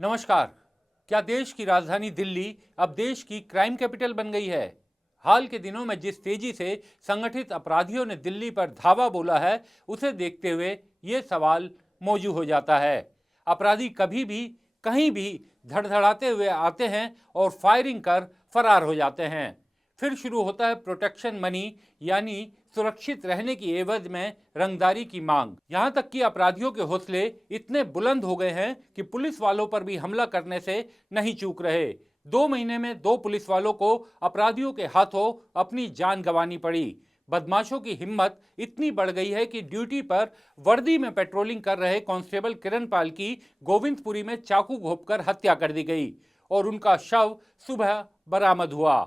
नमस्कार। क्या देश की राजधानी दिल्ली अब देश की क्राइम कैपिटल बन गई है? हाल के दिनों में जिस तेजी से संगठित अपराधियों ने दिल्ली पर धावा बोला है, उसे देखते हुए ये सवाल मौजू हो जाता है। अपराधी कभी भी कहीं भी धड़धड़ाते हुए आते हैं और फायरिंग कर फरार हो जाते हैं। फिर शुरू होता है प्रोटेक्शन मनी, यानी सुरक्षित रहने की एवज में रंगदारी की मांग। यहां तक कि अपराधियों के हौसले इतने बुलंद हो गए हैं कि पुलिस वालों पर भी हमला करने से नहीं चूक रहे। 2 महीने में 2 पुलिस वालों को अपराधियों के हाथों अपनी जान गंवानी पड़ी। बदमाशों की हिम्मत इतनी बढ़ गई है कि ड्यूटी पर वर्दी में पेट्रोलिंग कर रहे कांस्टेबल किरण पाल की गोविंदपुरी में चाकू घोंपकर हत्या कर दी गई और उनका शव सुबह बरामद हुआ।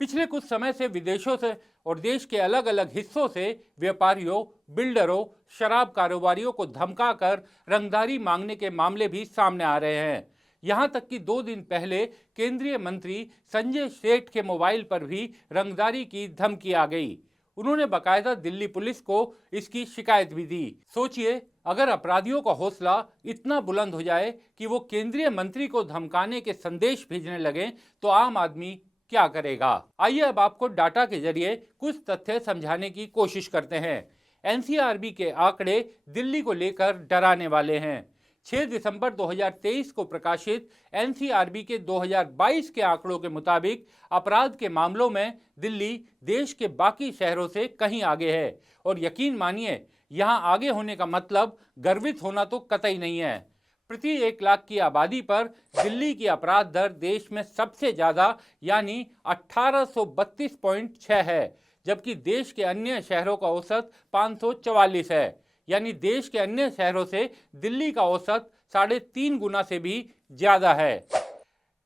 पिछले कुछ समय से विदेशों से और देश के अलग अलग हिस्सों से व्यापारियों, बिल्डरों, शराब कारोबारियों को धमकाकर रंगदारी मांगने के मामले भी सामने आ रहे हैं। यहां तक कि 2 दिन पहले केंद्रीय मंत्री संजय सेठ के मोबाइल पर भी रंगदारी की धमकी आ गई। उन्होंने बाकायदा दिल्ली पुलिस को इसकी शिकायत भी दी। सोचिए, अगर अपराधियों का हौसला इतना बुलंद हो जाए कि वो केंद्रीय मंत्री को धमकाने के संदेश भेजने लगे, तो आम आदमी क्या करेगा? आइए अब आपको डाटा के जरिए कुछ तथ्य समझाने की कोशिश करते हैं। एनसीआरबी के आंकड़े दिल्ली को लेकर डराने वाले हैं। 6 दिसंबर 2023 को प्रकाशित एनसीआरबी के 2022 के आंकड़ों के मुताबिक अपराध के मामलों में दिल्ली देश के बाकी शहरों से कहीं आगे है। और यकीन मानिए, यहां आगे होने का मतलब गर्वित होना तो कतई नहीं है। प्रति 1 लाख की आबादी पर दिल्ली की अपराध दर देश में सबसे ज्यादा यानी 1832.6 है, जबकि देश के अन्य शहरों का औसत 544 है। यानी देश के अन्य शहरों से दिल्ली का औसत 3.5 गुना से भी ज्यादा है।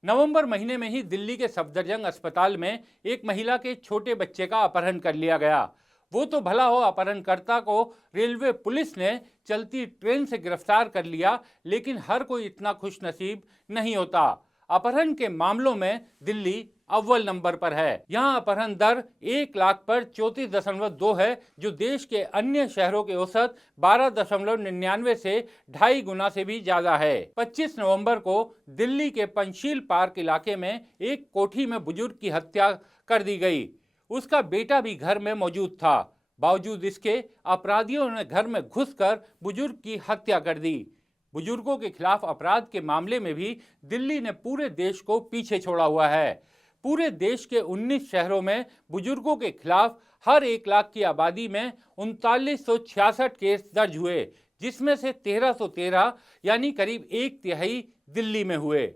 नवंबर महीने में ही दिल्ली के सफदरजंग अस्पताल में एक महिला के छोटे बच्चे का अपहरण कर लिया गया। वो तो भला हो, अपहरणकर्ता को रेलवे पुलिस ने चलती ट्रेन से गिरफ्तार कर लिया, लेकिन हर कोई इतना खुशनसीब नहीं होता। अपहरण के मामलों में दिल्ली अव्वल नंबर पर है। यहाँ अपहरण दर 1 लाख पर 34.2 है, जो देश के अन्य शहरों के औसत 12.99 से 2.5 गुना से भी ज्यादा है। 25 नवंबर को दिल्ली के पंचशील पार्क इलाके में एक कोठी में बुजुर्ग की हत्या कर दी गई। उसका बेटा भी घर में मौजूद था। बावजूद इसके अपराधियों ने घर में घुसकर बुजुर्ग की हत्या कर दी। बुजुर्गों के खिलाफ अपराध के मामले में भी दिल्ली ने पूरे देश को पीछे छोड़ा हुआ है। पूरे देश के 19 शहरों में बुजुर्गों के खिलाफ हर 1 लाख की आबादी में 3966 केस दर्ज हुए, जिसमें से 1313 यानी करीब 1/3 दिल्ली में हुए।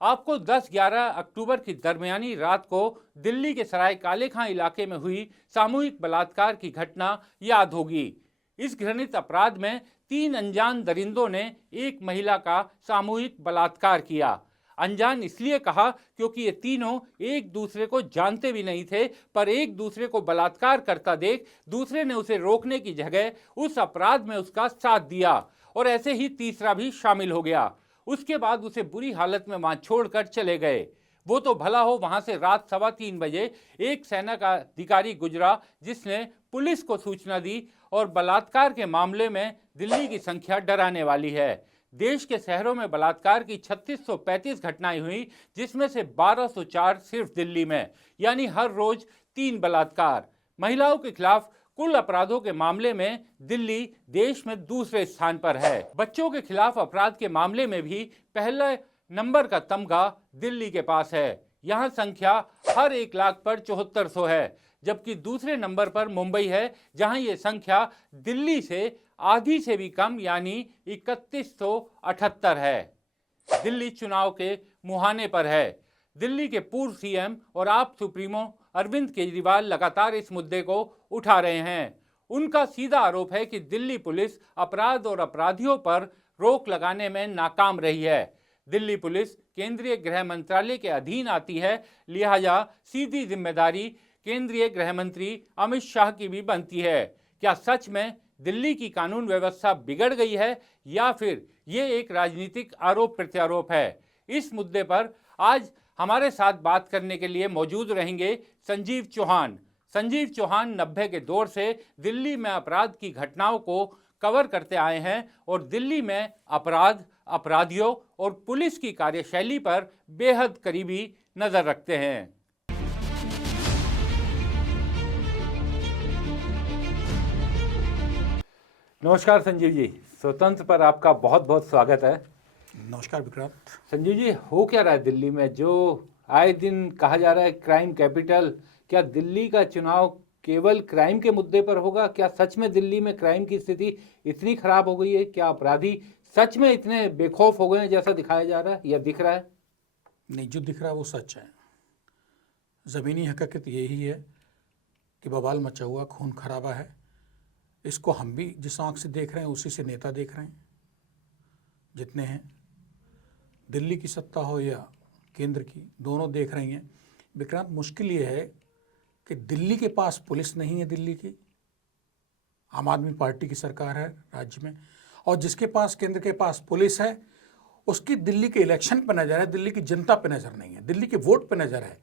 आपको 10-11 अक्टूबर की दरमियानी रात को दिल्ली के सराय काले खां इलाके में हुई सामूहिक बलात्कार की घटना याद होगी। इस घृणित अपराध में 3 अनजान दरिंदों ने एक महिला का सामूहिक बलात्कार किया। अनजान इसलिए कहा क्योंकि ये तीनों एक दूसरे को जानते भी नहीं थे, पर एक दूसरे को बलात्कार करता देख दूसरे ने उसे रोकने की जगह उस अपराध में उसका साथ दिया और ऐसे ही तीसरा भी शामिल हो गया। उसके बाद उसे बुरी हालत में वहां छोड़कर चले गए। वो तो भला हो, वहां से रात 3:15 बजे एक सेना का अधिकारी गुजरा, जिसने पुलिस को सूचना दी। और बलात्कार के मामले में दिल्ली की संख्या डराने वाली है। देश के शहरों में बलात्कार की 3635 घटनाएं हुई, जिसमें से 1204 सिर्फ दिल्ली में, यानी हर रोज 3 बलात्कार। महिलाओं के खिलाफ कुल अपराधों के मामले में दिल्ली देश में दूसरे स्थान पर है। बच्चों के खिलाफ अपराध के मामले में भी पहले नंबर का तमगा दिल्ली के पास है। यहां संख्या हर 1 लाख पर 7400 है, जबकि दूसरे नंबर पर मुंबई है, जहां ये संख्या दिल्ली से आधी से भी कम यानी 3178 है। दिल्ली चुनाव के मुहाने पर है। दिल्ली के पूर्व सीएम और आप सुप्रीमो अरविंद केजरीवाल लगातार इस मुद्दे को उठा रहे हैं। उनका सीधा आरोप है कि दिल्ली पुलिस अपराध और अपराधियों पर रोक लगाने में नाकाम रही है। दिल्ली पुलिस केंद्रीय गृह मंत्रालय के अधीन आती है, लिहाजा सीधी जिम्मेदारी केंद्रीय गृह मंत्री अमित शाह की भी बनती है। क्या सच में दिल्ली की कानून व्यवस्था बिगड़ गई है, या फिर ये एक राजनीतिक आरोप प्रत्यारोप है? इस मुद्दे पर आज हमारे साथ बात करने के लिए मौजूद रहेंगे संजीव चौहान। संजीव चौहान 90 के दौर से दिल्ली में अपराध की घटनाओं को कवर करते आए हैं और दिल्ली में अपराध, अपराधियों और पुलिस की कार्यशैली पर बेहद करीबी नजर रखते हैं। नमस्कार संजीव जी, स्वतंत्र पर आपका बहुत बहुत स्वागत है। नमस्कार विक्रांत। संजीव जी, हो क्या रहा है दिल्ली में जो आए दिन कहा जा रहा है क्राइम कैपिटल? क्या दिल्ली का चुनाव केवल क्राइम के मुद्दे पर होगा? क्या सच में दिल्ली में क्राइम की स्थिति इतनी खराब हो गई है? क्या अपराधी सच में इतने बेखौफ हो गए हैं जैसा दिखाया जा रहा है या दिख रहा है? नहीं, जो दिख रहा है वो सच है। ज़मीनी हकीकत यही है कि बवाल मचा हुआ, खून खराबा है। इसको हम भी जिस आंख से देख रहे हैं उसी से नेता देख रहे हैं जितने हैं। दिल्ली की सत्ता हो या केंद्र की, दोनों देख रही हैं। विक्रांत, मुश्किल ये है कि दिल्ली के पास पुलिस नहीं है। दिल्ली की आम आदमी पार्टी की सरकार है राज्य में, और जिसके पास केंद्र के पास पुलिस है उसकी दिल्ली के इलेक्शन पर नज़र है, दिल्ली की जनता पर नज़र नहीं है, दिल्ली के वोट पर नज़र है।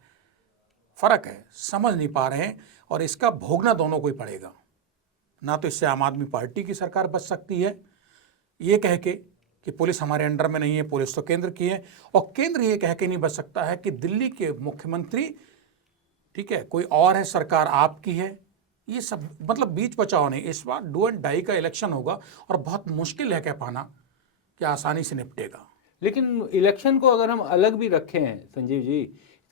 फ़र्क है, समझ नहीं पा रहे हैं, और इसका भोगना दोनों को ही पड़ेगा। ना तो इससे आम आदमी पार्टी की सरकार बच सकती है ये कह के कि पुलिस हमारे अंडर में नहीं है, पुलिस तो केंद्र की है, और केंद्र ये कह के नहीं बच सकता है कि दिल्ली के मुख्यमंत्री, ठीक है, कोई और है, सरकार आपकी है। ये सब मतलब बीच बचाव नहीं। इस बार डू एंड डाई का इलेक्शन होगा और बहुत मुश्किल है कह पाना कि आसानी से निपटेगा। लेकिन इलेक्शन को अगर हम अलग भी रखें हैं संजीव जी,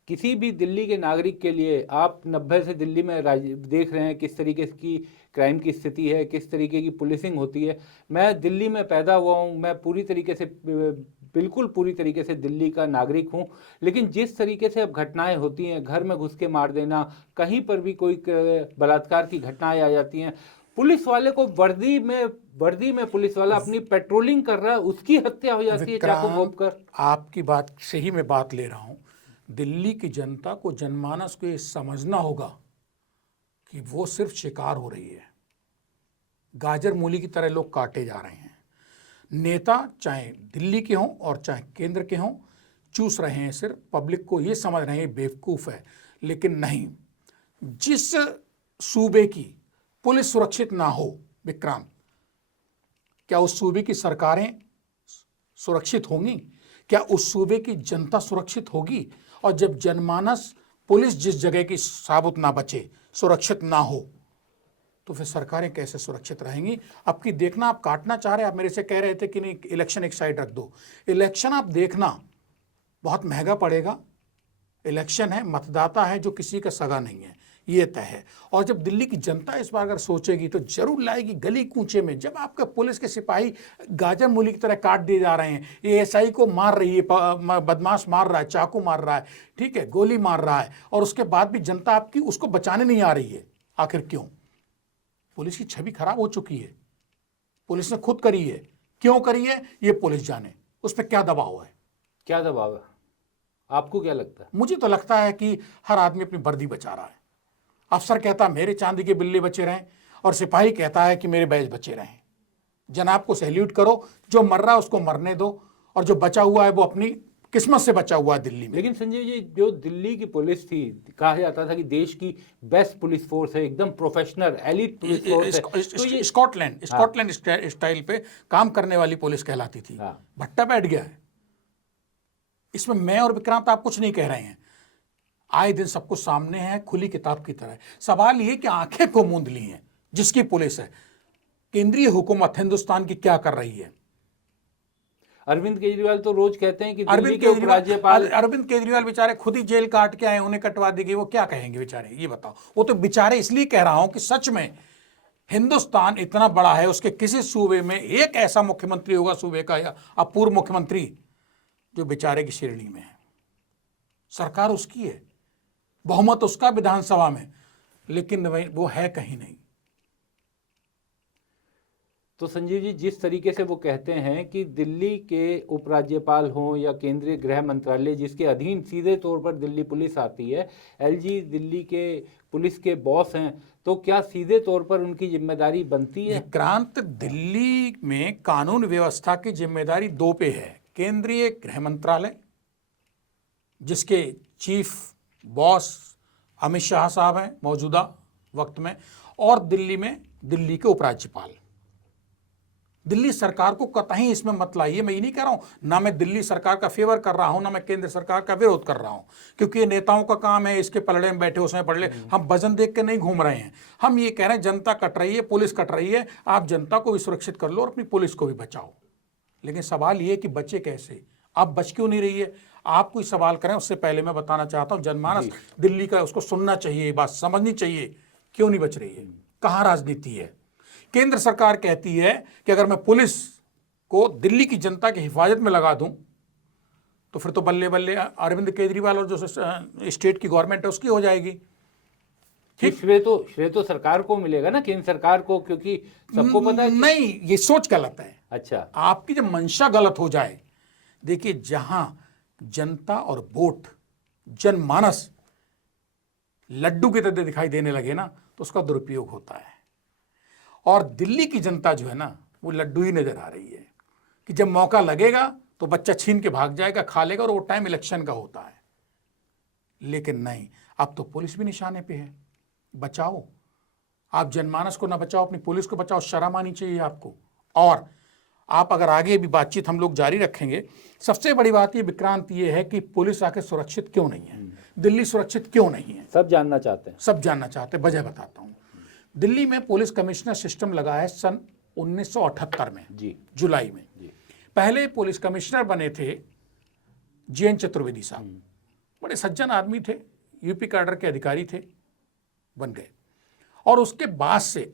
किसी भी दिल्ली के नागरिक के लिए, आप 90 से दिल्ली में देख रहे हैं किस तरीके की क्राइम की स्थिति है, किस तरीके की पुलिसिंग होती है। मैं दिल्ली में पैदा हुआ हूँ, मैं बिल्कुल पूरी तरीके से दिल्ली का नागरिक हूँ, लेकिन जिस तरीके से अब घटनाएं होती हैं, घर में घुस के मार देना, कहीं पर भी कोई बलात्कार की घटनाएं आ जाती हैं, पुलिस वाले को वर्दी में पुलिस वाला अपनी पेट्रोलिंग कर रहा है, उसकी हत्या हो जाती है चाकू घोंप कर। आपकी बात से ही मैं बात ले रहा हूं। दिल्ली की जनता को, जनमानस को ये समझना होगा कि वो सिर्फ शिकार हो रही है। गाजर मूली की तरह लोग काटे जा रहे हैं। नेता चाहे दिल्ली के हों और चाहे केंद्र के हों, चूस रहे हैं सिर्फ पब्लिक को, ये समझ रहे हैं बेवकूफ़ है। लेकिन नहीं, जिस सूबे की पुलिस सुरक्षित ना हो विक्रांत, क्या उस सूबे की सरकारें सुरक्षित होंगी? क्या उस सूबे की जनता सुरक्षित होगी? और जब जनमानस, पुलिस जिस जगह की साबुत ना बचे, सुरक्षित ना हो, तो फिर सरकारें कैसे सुरक्षित रहेंगी? अब की देखना, आप काटना चाह रहे हैं, आप मेरे से कह रहे थे कि नहीं इलेक्शन एक साइड रख दो। इलेक्शन आप देखना बहुत महंगा पड़ेगा। इलेक्शन है, मतदाता है जो किसी का सगा नहीं है, ये तय है। और जब दिल्ली की जनता इस बार अगर सोचेगी तो जरूर लाएगी गली कूचे में। जब आपके पुलिस के सिपाही गाजर मूली की तरह काट दिए जा रहे हैं, एएसआई को मार रही है, बदमाश मार रहा है, चाकू मार रहा है, ठीक है, गोली मार रहा है, और उसके बाद भी जनता आपकी उसको बचाने नहीं आ रही है। आखिर क्यों? पुलिस की छवि खराब हो चुकी है, पुलिस ने खुद करी है। क्यों करी है ये पुलिस जाने। उस पर क्या दबाव है? क्या दबाव है? आपको क्या लगता है? मुझे तो लगता है कि हर आदमी अपनी वर्दी बचा रहा है। अफसर कहता है मेरे चांदी के बिल्ले बचे रहें, और सिपाही कहता है कि मेरे बैज बचे रहें। जनाब को सैल्यूट करो, जो मर रहा है उसको मरने दो, और जो बचा हुआ है वो अपनी किस्मत से बचा हुआ है दिल्ली में। लेकिन संजीव जी, जो दिल्ली की पुलिस थी, कहा जाता था कि देश की बेस्ट पुलिस फोर्स है, एकदम प्रोफेशनल एलिट पुलिस फोर्स है। तो ये स्कॉटलैंड स्टाइल पे काम करने वाली पुलिस कहलाती थी। भट्टा बैठ गया है इसमें। मैं और विक्रांत आप कुछ नहीं कह रहे हैं, आए दिन सब कुछ सामने है, खुली किताब की तरह। सवाल ये कि आंखें को मूंद ली हैं जिसकी पुलिस है। केंद्रीय हुकूमत हिंदुस्तान की क्या कर रही है? अरविंद केजरीवाल तो रोज कहते हैं कि दिल्ली के उपराज्यपाल, अरविंद केजरीवाल बेचारे खुद ही जेल काट के आए, उन्हें कटवा दी गई, वो क्या कहेंगे बेचारे? ये बताओ। वो तो बेचारे इसलिए कह रहा हूं कि सच में हिंदुस्तान इतना बड़ा है, उसके किसी सूबे में एक ऐसा मुख्यमंत्री होगा सूबे का या अपूर्व मुख्यमंत्री जो बेचारे की श्रेणी में है। सरकार उसकी है, बहुमत उसका विधानसभा में, लेकिन वो है कहीं नहीं। तो संजीव जी, जिस तरीके से वो कहते हैं कि दिल्ली के उपराज्यपाल हों या केंद्रीय गृह मंत्रालय जिसके अधीन सीधे तौर पर दिल्ली पुलिस आती है, एलजी दिल्ली के पुलिस के बॉस हैं, तो क्या सीधे तौर पर उनकी जिम्मेदारी बनती है? विक्रांत, दिल्ली में कानून व्यवस्था की जिम्मेदारी दो पे है। केंद्रीय गृह मंत्रालय जिसके चीफ बॉस अमित शाह साहब हैं मौजूदा वक्त में, और दिल्ली में दिल्ली के उपराज्यपाल। दिल्ली सरकार को कतई इसमें मत लाइए। मैं ये नहीं कह रहा हूं, ना मैं दिल्ली सरकार का फेवर कर रहा हूं, ना मैं केंद्र सरकार का विरोध कर रहा हूं, क्योंकि ये नेताओं का काम है, इसके पलड़े में बैठे उसमें पड़ ले। हम वजन देख के नहीं घूम रहे हैं, हम ये कह रहे हैं जनता कट रही है, पुलिस कट रही है, आप जनता को भी सुरक्षित कर लो और अपनी पुलिस को भी बचाओ। लेकिन सवाल ये कि बचे कैसे, आप बच क्यों नहीं रही है? आप कोई सवाल करें उससे पहले मैं बताना चाहता हूं, जनमानस दिल्ली का उसको सुनना चाहिए, ये बात समझनी चाहिए, क्यों नहीं बच रही है, कहां राजनीति है। केंद्र सरकार कहती है कि अगर मैं पुलिस को दिल्ली की जनता की हिफाजत में लगा दूं तो फिर तो बल्ले बल्ले अरविंद केजरीवाल और जो स्टेट की गवर्नमेंट है उसकी हो जाएगी। श्रेय तो सरकार को मिलेगा ना, केंद्र सरकार को, क्योंकि सबको पता है नहीं, ये सोच गलत है। अच्छा, आपकी जब मंशा गलत हो जाए, देखिए जहां जनता और वोट जनमानस लड्डू की तरह दिखाई देने लगे ना, तो उसका दुरुपयोग होता है। और दिल्ली की जनता जो है ना, वो लड्डू ही नजर आ रही है कि जब मौका लगेगा तो बच्चा छीन के भाग जाएगा, खा लेगा, और वो टाइम इलेक्शन का होता है। लेकिन नहीं, अब तो पुलिस भी निशाने पे है। बचाओ, आप जनमानस को ना बचाओ, अपनी पुलिस को बचाओ। शर्म आनी चाहिए आपको। और आप अगर आगे भी बातचीत हम लोग जारी रखेंगे, सबसे बड़ी बात ये विक्रांत ये है कि पुलिस आके सुरक्षित क्यों नहीं है, दिल्ली सुरक्षित क्यों नहीं है, सब जानना चाहते हैं। सब जानना चाहते हैं। वजह बताता हूं। दिल्ली में पुलिस कमिश्नर सिस्टम लगा है सन 1978 में जी, जुलाई में। पहले पुलिस कमिश्नर बने थे JN चतुर्वेदी साहब, बड़े सज्जन आदमी थे, यूपी कैडर के अधिकारी थे, बन गए। और उसके बाद से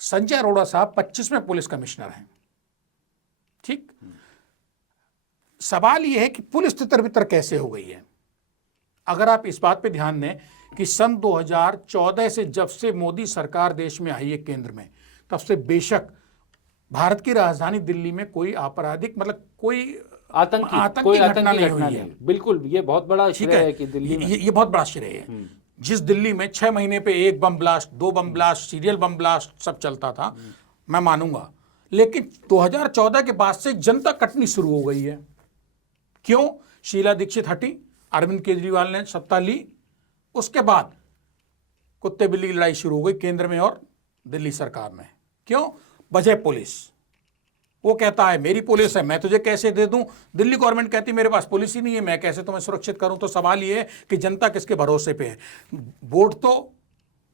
संजय अरोड़ा साहब 25वें पुलिस कमिश्नर हैं। ठीक, सवाल यह है कि पुलिस तितर बितर कैसे हो गई है। अगर आप इस बात पे ध्यान दें कि सन 2014 से जब से मोदी सरकार देश में आई है केंद्र में, तब से बेशक भारत की राजधानी दिल्ली में कोई आपराधिक मतलब कोई आतंकी घटना नहीं हुई है। बिल्कुल, ये बहुत बड़ा श्रेय है कि दिल्ली में, ये बहुत बड़ा श्रेय है। जिस दिल्ली में 6 महीने पे 1 bomb blast, 2 bomb blast, serial bomb blast सब चलता था, मैं मानूंगा। लेकिन 2014 के बाद से जनता कटनी शुरू हो गई है। क्यों? शीला दीक्षित हटी, अरविंद केजरीवाल ने सत्ता ली, उसके बाद कुत्ते बिल्ली की लड़ाई शुरू हो गई केंद्र में और दिल्ली सरकार में। क्यों? वजह पुलिस। वो कहता है मेरी पुलिस है, मैं तुझे कैसे दे दूं। दिल्ली गवर्नमेंट कहती मेरे पास पुलिस ही नहीं है, मैं कैसे तुम्हें सुरक्षित करूं। तो सवाल ये है कि जनता किसके भरोसे पे है। वोट तो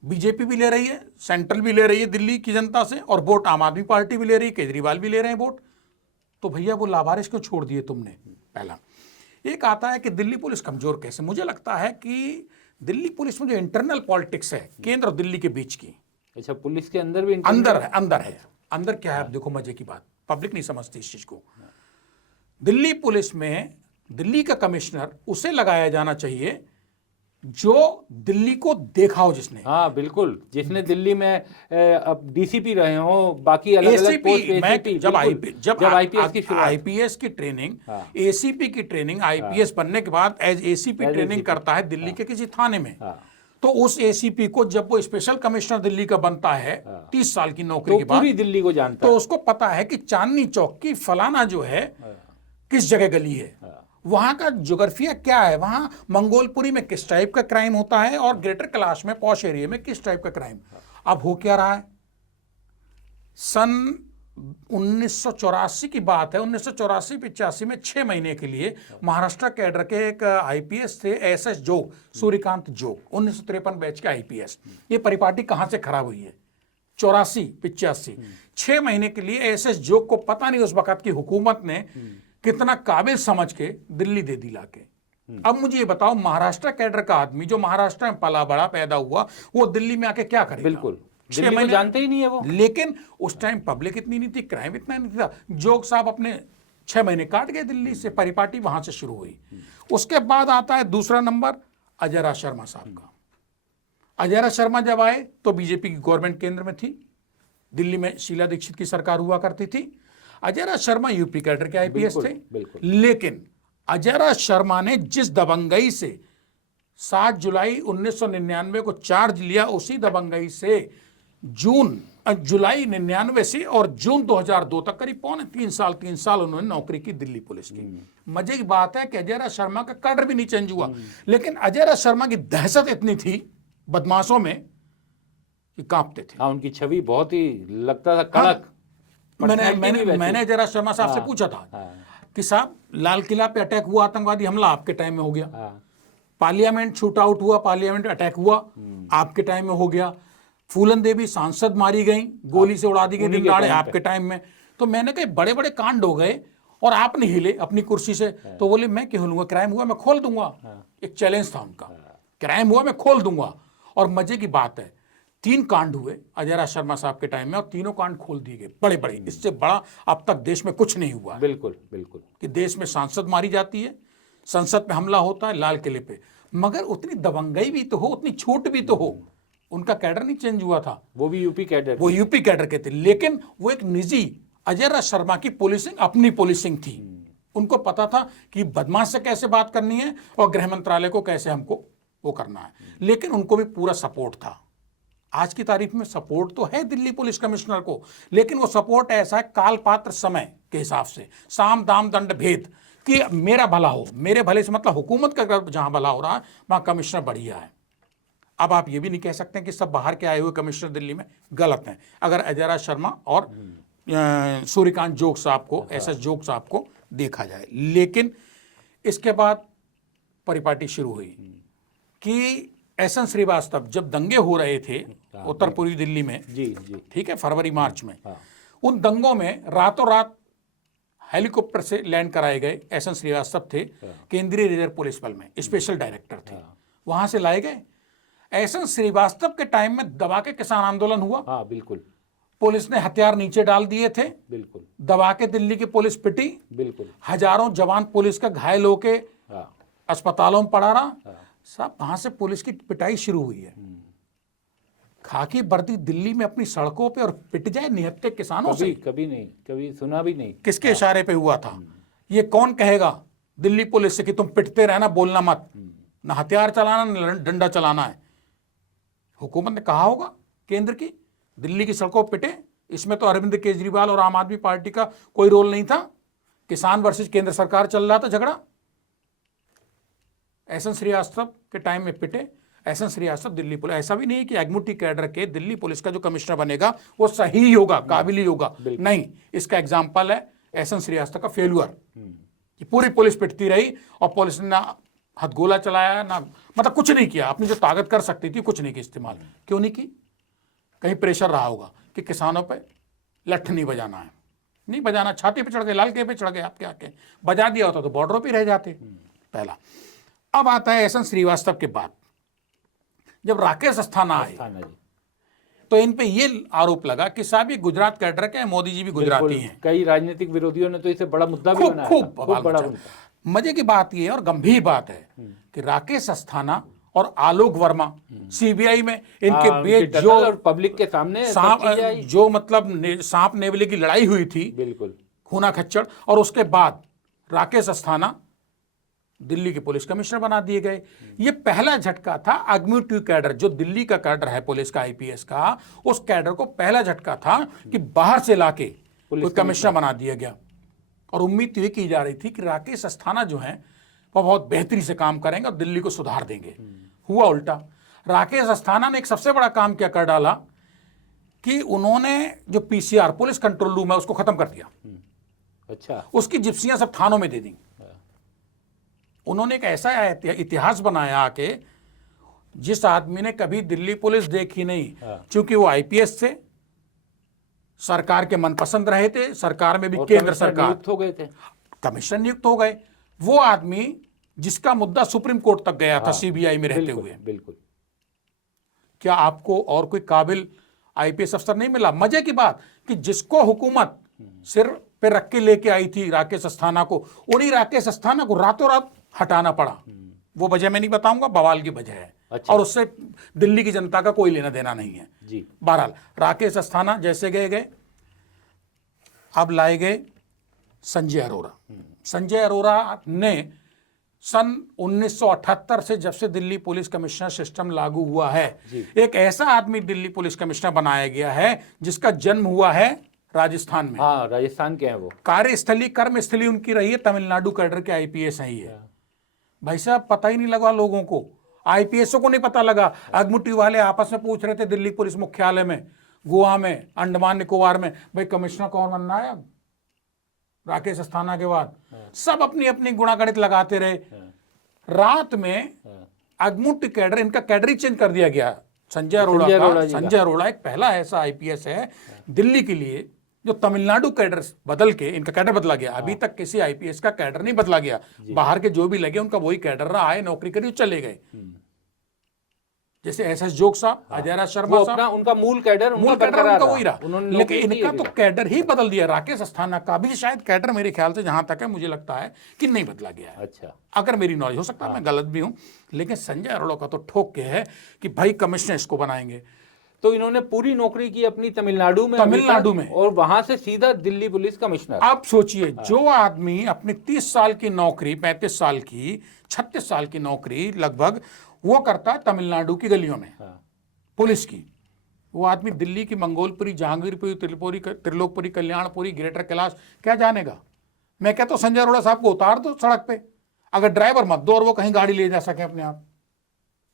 बीजेपी भी ले रही है, सेंट्रल भी ले रही है दिल्ली की जनता से, और वोट आम आदमी पार्टी भी ले रही है, केजरीवाल भी ले रहे हैं वोट। तो भैया वो लावारिस क्यों छोड़ दिए तुमने? पहला एक आता है कि दिल्ली पुलिस कमजोर कैसे। मुझे लगता है कि दिल्ली पुलिस में जो इंटरनल पॉलिटिक्स है केंद्र और दिल्ली के बीच की, अच्छा, पुलिस के अंदर भी अंदर क्या है। अब देखो मजे की बात, पब्लिक नहीं समझती इस चीज को। दिल्ली पुलिस में दिल्ली का कमिश्नर उसे लगाया जाना चाहिए जो दिल्ली को देखा हो, जिसने, हाँ बिल्कुल, जिसने दिल्ली में अब DCP रहे हो, बाकी अलग-अलग पोस्ट पे ACP, जब IPS की शुरुआत, IPS की ट्रेनिंग, ACP की ट्रेनिंग, IPS बनने के बाद एज ACP ट्रेनिंग करता है दिल्ली के किसी थाने में। तो उस ACP को जब वो स्पेशल कमिश्नर दिल्ली का बनता है 30 साल की नौकरी के बाद, पूरी दिल्ली को जानता तो उसको पता है कि चांदनी चौक की फलाना जो है किस जगह गली है, वहां का ज्योग्राफिया क्या है, वहां मंगोलपुरी में किस टाइप का क्राइम होता है, और ग्रेटर कैलाश में पॉश एरिया में किस टाइप का क्राइम। अब हो क्या रहा है, सन 1984 की बात है, 1984-85 में 6 महीने के लिए महाराष्ट्र कैडर के एक IPS थे, SS जोग, सूर्यकांत जोग, 1953 बैच के IPS। ये परिपाटी कहां से खराब हुई है? 84-85, 6 महीने के लिए SS जोग को पता नहीं उस वक्त की हुकूमत ने कितना काबिल समझ के दिल्ली दे दी लाके। अब मुझे ये बताओ, महाराष्ट्र कैडर का आदमी जो महाराष्ट्र में पला बड़ा पैदा हुआ, वो दिल्ली में आके क्या करेगा? बिल्कुल, दिल्ली को जानते ही नहीं है वो। लेकिन उस टाइम पब्लिक इतनी नहीं थी, क्राइम इतना नहीं था। जोग साहब अपने 6 महीने काट गए दिल्ली से, परिपाटी वहां से शुरू हुई। उसके बाद आता है दूसरा नंबर अजय राज शर्मा साहब का। अजय राज शर्मा जब आए तो बीजेपी की गवर्नमेंट केंद्र में थी, दिल्ली में शीला दीक्षित की सरकार हुआ करती थी। अजय राज शर्मा यूपी कैडर के IPS थे, लेकिन अजय राज शर्मा ने जिस दबंगई से 7 जुलाई 1999 को चार्ज लिया, उसी दबंगई से जुलाई 99 से और जून 2002 तक करीब 3 साल उन्होंने नौकरी की दिल्ली पुलिस की। मजे की बात है कि अजय राज शर्मा का कैडर भी नहीं चेंज हुआ, लेकिन अजय राज शर्मा की दहशत इतनी थी बदमाशों में कि कांपते थे। हाँ, उनकी छवि बहुत ही लगता था कड़क। मैंने जरा शर्मा साहब से पूछा था कि साहब लाल किला पे अटैक हुआ, आतंकवादी हमला आपके टाइम में हो गया, पार्लियामेंट शूट आउट हुआ, पार्लियामेंट अटैक हुआ आपके टाइम में हो गया, फूलन देवी सांसद मारी गई, गोली से उड़ा दी गई दिन दहाड़े आपके टाइम में। तो मैंने कहा बड़े बड़े कांड हो गए और आप नहीं हिले अपनी कुर्सी से। तो बोले मैं क्यों हिलूंगा, क्राइम हुआ मैं खोल दूंगा। एक चैलेंज था उनका, क्राइम हुआ मैं खोल दूंगा। और मजे की बात है 3 कांड हुए अजय राज शर्मा साहब के टाइम में और तीनों कांड खोल दिए गए, बड़े बड़े। इससे बड़ा अब तक देश में कुछ नहीं हुआ। बिल्कुल बिल्कुल, कि देश में सांसद मारी जाती है, संसद पे हमला होता है, लाल किले पे, मगर उतनी दबंगई भी तो हो, उतनी छूट भी तो हो। उनका कैडर नहीं चेंज हुआ था, वो भी यूपी कैडर, वो यूपी कैडर के थे, लेकिन वो एक निजी अजय राज शर्मा की पुलिसिंग अपनी पुलिसिंग थी। उनको पता था कि बदमाश से कैसे बात करनी है और गृह मंत्रालय को कैसे हमको वो करना है, लेकिन उनको भी पूरा सपोर्ट था। आज की तारीख में सपोर्ट तो है दिल्ली पुलिस कमिश्नर को, लेकिन वो सपोर्ट ऐसा है काल पात्र समय के हिसाब से, साम दाम दंड भेद, कि मेरा भला हो। मेरे भले से मतलब हुकूमत का जहां भला हो रहा है वहां कमिश्नर बढ़िया है। अब आप ये भी नहीं कह सकते कि सब बाहर के आए हुए कमिश्नर दिल्ली में गलत हैं। अगर अजय राज शर्मा और सूर्यकांत जोग साहब को, एसएस जोग साहब को देखा जाए, लेकिन इसके बाद परिपाटी शुरू हुई कि एसएन श्रीवास्तव जब दंगे हो रहे थे उत्तर पूर्वी दिल्ली में, जी जी, ठीक है, फरवरी मार्च में, उन दंगों में रातों रात हेलीकॉप्टर से लैंड कराए गए। एसएन श्रीवास्तव थे केंद्रीय रिजर्व पुलिस बल में स्पेशल डायरेक्टर थे, वहां से लाए गए। एसएन श्रीवास्तव के टाइम में दबा के किसान आंदोलन हुआ। हाँ बिल्कुल, पुलिस ने हथियार नीचे डाल दिए थे, बिल्कुल दबा के दिल्ली की पुलिस पिटी, बिल्कुल, हजारों जवान पुलिस का घायल होके अस्पतालों में पड़ा रहा। सब वहां से पुलिस की पिटाई शुरू हुई है। खाकी वर्दी दिल्ली में अपनी सड़कों पे और पिट जाए निहत्थे किसानों से, कभी नहीं, कभी सुना भी नहीं। किसके इशारे पे हुआ था? ये कौन कहेगा दिल्ली पुलिस से कि तुम पिटते रहना, बोलना मत, ना हथियार चलाना ना डंडा चलाना है? हुकूमत ने कहा होगा केंद्र की, दिल्ली की सड़कों पिटे। इसमें तो अरविंद केजरीवाल और आम आदमी पार्टी का कोई रोल नहीं था। किसान वर्सेस केंद्र सरकार चल रहा था झगड़ा। एसएन श्रीवास्तव के टाइम में पिटे। एसएन श्रीवास्तव दिल्ली पुलिस, ऐसा भी नहीं है कि एग्मुटी कैडर के दिल्ली पुलिस का जो कमिश्नर बनेगा वो सही होगा, काबिल ही होगा, नहीं। इसका एग्जाम्पल है एसएन श्रीवास्तव का फेल्यूर, कि पूरी पुलिस पिटती रही और पुलिस ने ना हथगोला चलाया, ना मतलब कुछ नहीं किया, अपनी जो ताकत कर सकती थी कुछ नहीं की इस्तेमाल। क्यों नहीं की? कहीं प्रेशर रहा होगा कि किसानों पे लठ नहीं बजाना है, नहीं बजाना, छाती पे चढ़ गए, लाल किले पे चढ़ गए, आपके आके बजा दिया होता तो बॉर्डरों पे रह जाते, पहला। अब आता है एसएन श्रीवास्तव के बाद जब राकेश अस्थाना आए, तो इन पे ये आरोप लगा कि साहब ये गुजरात कैडर के, मोदी जी भी गुजराती हैं। कई राजनीतिक विरोधियों ने तो इसे बड़ा मुद्दा भी बनाया, खूब बड़ा मुद्दा। मजे की बात ये और गंभीर बात है कि राकेश अस्थाना और आलोक वर्मा सीबीआई में इनके बीच जो और पब्लिक के सामने जो मतलब सांप नेवले की लड़ाई हुई थी, बिल्कुल खूना खच्चड़, और उसके बाद राकेश अस्थाना दिल्ली के पुलिस कमिश्नर बना दिए गए। ये पहला झटका था एग्जीक्यूटिव कैडर, जो दिल्ली का कैडर है पुलिस का, आईपीएस का, उस कैडर को पहला झटका था कि बाहर से लाके कोई कमिश्नर बना दिया गया। और उम्मीद ये की जा रही थी कि राकेश अस्थाना जो हैं वो बहुत बेहतरी से काम करेंगे और दिल्ली को सुधार देंगे। हुआ उल्टा। राकेश अस्थाना ने एक सबसे बड़ा काम क्या कर डाला कि उन्होंने जो पीसीआर पुलिस कंट्रोल रूम है उसको खत्म कर दिया। अच्छा, उसकी जिप्सियां सब थानों में दे दी। उन्होंने एक ऐसा इतिहास बनाया कि जिस आदमी ने कभी दिल्ली पुलिस देखी नहीं, क्योंकि वो आईपीएस थे, सरकार के मनपसंद रहे थे, सरकार में भी केंद्र सरकार नियुक्त हो गए थे, कमिश्नर नियुक्त हो गए, वो आदमी जिसका मुद्दा सुप्रीम कोर्ट तक गया था सीबीआई में रहते हुए। बिल्कुल। क्या आपको और कोई काबिल आईपीएस अफसर नहीं मिला? मजे की बात कि जिसको हुकूमत सिर पे रख के लेके आई थी राकेश अस्थाना को, उन्हीं राकेश अस्थाना को रातों रात हटाना पड़ा। वो वजह मैं नहीं बताऊंगा, बवाल की वजह है। अच्छा। और उससे दिल्ली की जनता का कोई लेना देना नहीं है जी। बहरहाल राकेश अस्थाना जैसे गए, अब लाए गए संजय अरोरा। संजय अरोरा ने सन 1978 से जब से दिल्ली पुलिस कमिश्नर सिस्टम लागू हुआ है, एक ऐसा आदमी दिल्ली पुलिस कमिश्नर बनाया गया है जिसका जन्म हुआ है राजस्थान में। हाँ, राजस्थान के हैं वो। कार्यस्थली कर्मस्थली उनकी रही है तमिलनाडु कैडर के आईपीएस ही है। भाई साहब पता ही नहीं लगा लोगों को, आईपीएसओ को नहीं पता लगा। अग्मुटी वाले आपस में पूछ रहे थे दिल्ली पुलिस मुख्यालय में, गोवा में, अंडमान निकोबार में, भाई कमिश्नर कौन बनना है अब? राकेश अस्थाना के बाद सब अपनी अपनी गुणागणित लगाते रहे। रात में अगमुट कैडर, इनका कैडर ही चेंज कर दिया गया। संजय अरोड़ा एक पहला ऐसा आईपीएस है दिल्ली के लिए जो तमिलनाडु कैडर बदल के, इनका कैडर बदला गया। अभी तक किसी आईपीएस का कैडर नहीं बदला गया, बाहर के जो भी लगे उनका वही कैडर रहा, आए नौकरी करी चले गए। जैसे एसएस जोग साहब, अजय राज शर्मा साहब, उनका मूल कैडर उनका वही रहा, लेकिन इनका तो कैडर ही बदल दिया। राकेश अस्थाना का भी शायद कैडर मेरे ख्याल से, जहां तक है मुझे लगता है कि नहीं बदला गया है। अच्छा, अगर मेरी नॉलेज, हो सकता है मैं गलत भी हूं, लेकिन संजय अरोड़ा का तो ठोक के है कि भाई कमिश्नर इसको बनाएंगे। तो इन्होंने पूरी नौकरी की अपनी तमिलनाडु में और वहां से सीधा दिल्ली पुलिस कमिश्नर। आप सोचिए, जो आदमी अपनी 30 साल की नौकरी, 35 साल की, 36 साल की नौकरी लगभग वो करता है तमिलनाडु की गलियों में पुलिस की, वो आदमी दिल्ली की मंगोलपुरी, जहांगीरपुरी, त्रिलोकपुरी, कल्याणपुरी, ग्रेटर कैलाश क्या जानेगा? मैं कहता हूं संजय अरोड़ा साहब को उतार दो सड़क पे, अगर ड्राइवर मत दो और वो कहीं गाड़ी ले जा सके अपने आप।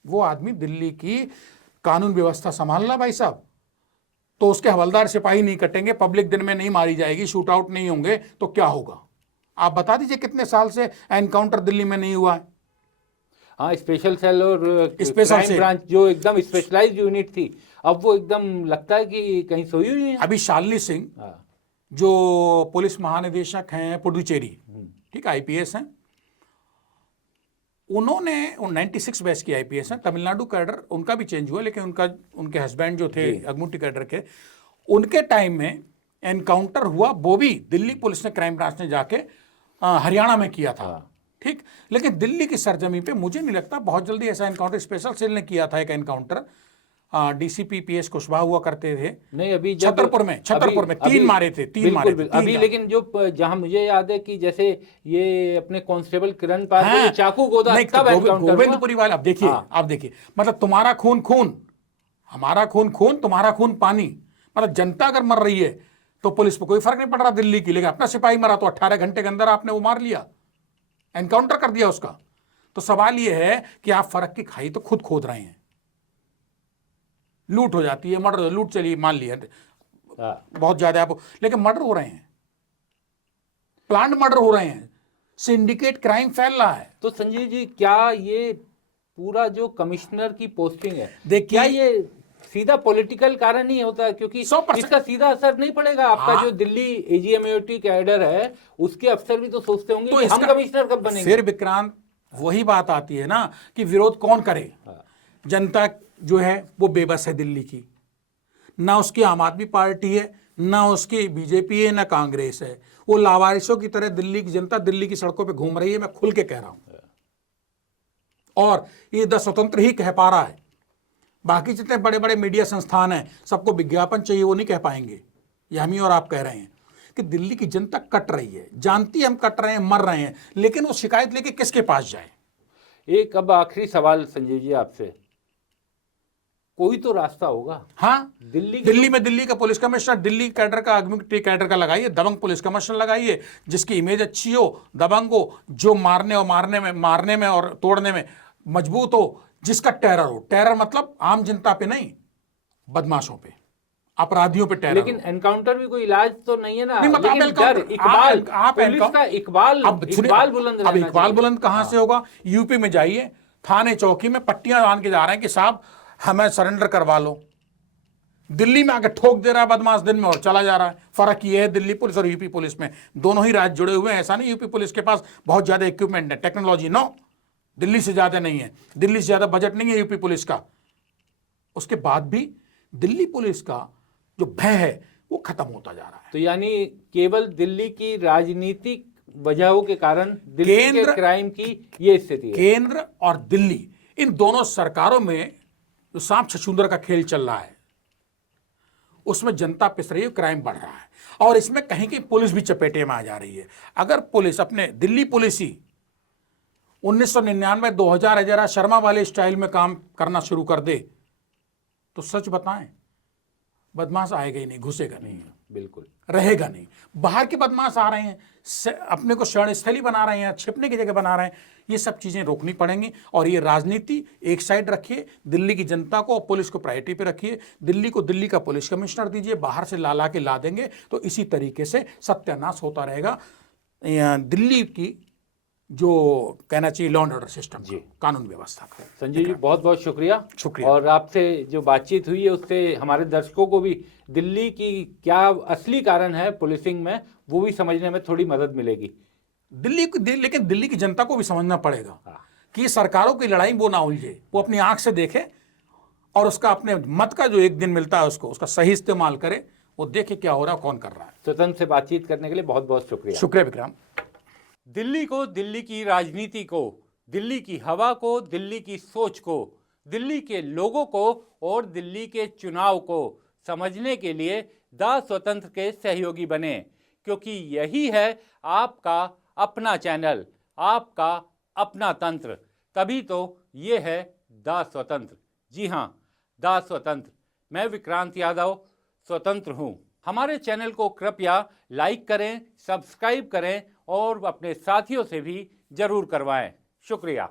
वो आदमी दिल्ली की कानून व्यवस्था संभालना भाई साहब, तो उसके हवलदार सिपाही नहीं कटेंगे, पब्लिक दिन में नहीं मारी जाएगी, शूट आउट नहीं होंगे, तो क्या होगा? आप बता दीजिए कितने साल से एनकाउंटर दिल्ली में नहीं हुआ है? हाँ, स्पेशल सेल और क्राइम ब्रांच जो एकदम स्पेशलाइज्ड यूनिट थी, अब वो एकदम लगता है कि कहीं सोई हुई है। अभी शालिनी सिंह जो पुलिस महानिदेशक हैं पुडुचेरी, ठीक, आईपीएस हैं, उन्होंने 96 बैच की आईपीएस हैं। तमिलनाडु कैडर उनका भी चेंज हुआ, लेकिन उनके हस्बैंड जो थे अगमुटी कैडर के, उनके टाइम में एनकाउंटर हुआ, वो भी दिल्ली पुलिस ने, क्राइम ब्रांच ने जाके हरियाणा में किया था, ठीक। लेकिन दिल्ली की सरजमी पे मुझे नहीं लगता बहुत जल्दी ऐसा एनकाउंटर, स्पेशल सेल ने किया था एक एनकाउंटर, डीसीपी पीएस कुशवाहा हुआ करते थे। नहीं, अभी छतरपुर में 3 मारे थे, 3 मारे थे अभी। लेकिन जो जहां मुझे याद है कि जैसे ये अपने कांस्टेबल किरण पाल चाकू गोदा, तब गोविंदपुरी वाले, अब देखिए, मतलब तुम्हारा खून खून, हमारा खून खून, तुम्हारा खून पानी। मतलब जनता अगर मर रही है तो पुलिस पर कोई फर्क नहीं पड़ रहा दिल्ली की, लेकिन अपना सिपाही मरा तो 18 घंटे के अंदर आपने वो मार लिया, एनकाउंटर कर दिया उसका। तो सवाल ये है कि आप फर्क की खाई तो खुद खोद रहे हैं। लूट हो जाती है, मर्डर, लूट चलिए मान लिया बहुत ज्यादा आप, लेकिन मर्डर हो रहे हैं, प्लांट मर्डर हो रहे हैं, सिंडिकेट क्राइम फैल रहा है। तो संजीव जी, क्या ये पूरा जो कमिश्नर की पोस्टिंग है, क्या ये सीधा पॉलिटिकल कारण नहीं होता? क्योंकि इसका सीधा असर नहीं पड़ेगा आपका जो दिल्ली एजीएमयूटी कैडर है, उसके अफसर भी तो सोचते होंगे तो कि हम कमिश्नर कब बनेंगे। फिर विक्रांत वही बात आती है ना कि विरोध कौन करे। जनता जो है वो बेबस है दिल्ली की, ना उसकी आम आदमी पार्टी है, ना उसकी बीजेपी है, ना कांग्रेस है। वो लावारिसों की तरह दिल्ली की जनता दिल्ली की सड़कों पे घूम रही है, मैं खुल के कह रहा हूं। और ये द स्वतंत्र ही कह पा रहा है, बाकी जितने बड़े बड़े मीडिया संस्थान हैं सबको विज्ञापन चाहिए, वो नहीं कह पाएंगे। ये हम ही और आप कह रहे हैं कि दिल्ली की जनता कट रही है, जानती है हम कट रहे हैं, मर रहे हैं, लेकिन वो शिकायत लेके किसके पास जाए? एक अब आखिरी सवाल संजीव जी आपसे, कोई तो रास्ता होगा। हाँ, दिल्ली में दिल्ली का पुलिस कमिश्नर, दिल्ली कैडर का, अग्निमित्री कैडर का लगाइए, दबंग पुलिस कमिश्नर लगाइए, जिसकी इमेज अच्छी हो, दबंग हो, जो मारने में और तोड़ने में मजबूत हो, जिसका टेरर हो। टेरर मतलब आम जनता पे नहीं, बदमाशों पे, अपराधियों पे टेरर। लेकिन एनकाउंटर भी कोई इलाज तो नहीं है ना। नहीं, मतलब इकबाल बुलंद, अब इकबाल बुलंद कहां से होगा? यूपी में जाइए, थाने चौकी में पट्टियां बांध के जा रहे हैं कि साहब हमें सरेंडर करवा लो। दिल्ली में आके ठोक दे रहा है बदमाश दिन में और चला जा रहा है। फर्क ये है दिल्ली पुलिस और यूपी पुलिस में, दोनों ही राज्य जुड़े हुए हैं। ऐसा नहीं यूपी पुलिस के पास बहुत ज्यादा इक्विपमेंट है, टेक्नोलॉजी, नो, दिल्ली से ज्यादा नहीं है, दिल्ली से ज्यादा बजट नहीं है यूपी पुलिस का। उसके बाद भी दिल्ली पुलिस का जो भय है वो खत्म होता जा रहा है। तो यानी केवल दिल्ली की राजनीतिक वजहों के कारण दिल्ली के क्राइम की ये स्थिति है। केंद्र और दिल्ली, इन दोनों सरकारों में जो सांप छछूंदर का खेल चल रहा है, उसमें जनता पिस रही है, क्राइम बढ़ रहा है, और इसमें कहीं की पुलिस भी चपेटे में आ जा रही है। अगर पुलिस अपने दिल्ली पुलिस ही 1999 2000 अजय शर्मा वाले स्टाइल में काम करना शुरू कर दे तो सच बताएं, बदमाश आएगा ही नहीं, घुसेगा नहीं। बिल्कुल रहेगा नहीं। बाहर के बदमाश आ रहे हैं, अपने को शरण स्थली बना रहे हैं, छिपने की जगह बना रहे हैं, ये सब चीजें रोकनी पड़ेंगी। और ये राजनीति एक साइड रखिए, दिल्ली की जनता को और पुलिस को प्रायोरिटी पे रखिए। दिल्ली को दिल्ली का पुलिस कमिश्नर दीजिए, बाहर से ला के ला देंगे तो इसी तरीके से सत्यानाश होता रहेगा दिल्ली की, जो कहना चाहिए लॉ एंड ऑर्डर सिस्टम, कानून व्यवस्था का। संजय जी बहुत बहुत शुक्रिया। शुक्रिया। और आपसे जो बातचीत हुई है उससे हमारे दर्शकों को भी दिल्ली की क्या असली कारण है पुलिसिंग में, वो भी समझने में थोड़ी मदद मिलेगी। लेकिन दिल्ली की जनता को भी समझना पड़ेगा कि सरकारों की लड़ाई वो ना उलझे, वो अपनी आंख से देखे और उसका अपने मत का जो एक दिन मिलता है उसका सही इस्तेमाल करे, वो देखे क्या हो रहा है, कौन कर रहा है। स्वतंत्र से बातचीत करने के लिए बहुत बहुत शुक्रिया। शुक्रिया विक्रम। दिल्ली को, दिल्ली की राजनीति को, दिल्ली की हवा को, दिल्ली की सोच को, दिल्ली के लोगों को और दिल्ली के चुनाव को समझने के लिए द स्वतंत्र के सहयोगी बने, क्योंकि यही है आपका अपना चैनल, आपका अपना तंत्र। तभी तो ये है द स्वतंत्र। जी हाँ, द स्वतंत्र। मैं विक्रांत यादव स्वतंत्र हूँ। हमारे चैनल को कृपया लाइक करें, सब्सक्राइब करें और अपने साथियों से भी जरूर करवाएं। शुक्रिया।